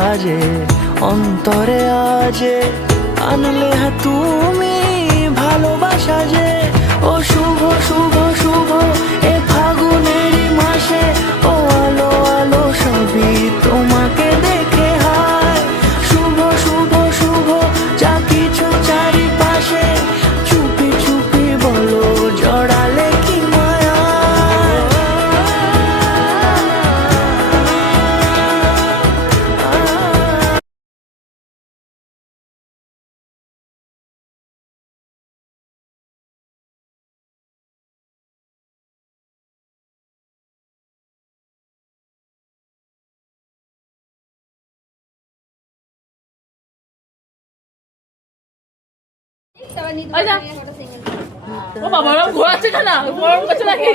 সাজে অন্তরে আজে আনলে তুমি ভালোবাসা যে ও শুভ শুভ শুভ এ ফাগুনেরই মাসে ও আলো আলো সবই তোমাকে দেখে হায় শুভ শুভ শুভ যা কিছু চারিপাশে চুপি চুপি বলো জড়ালে কি মায়া ও বাবা ঘোরাচ্ছে না গরম করছে নাকি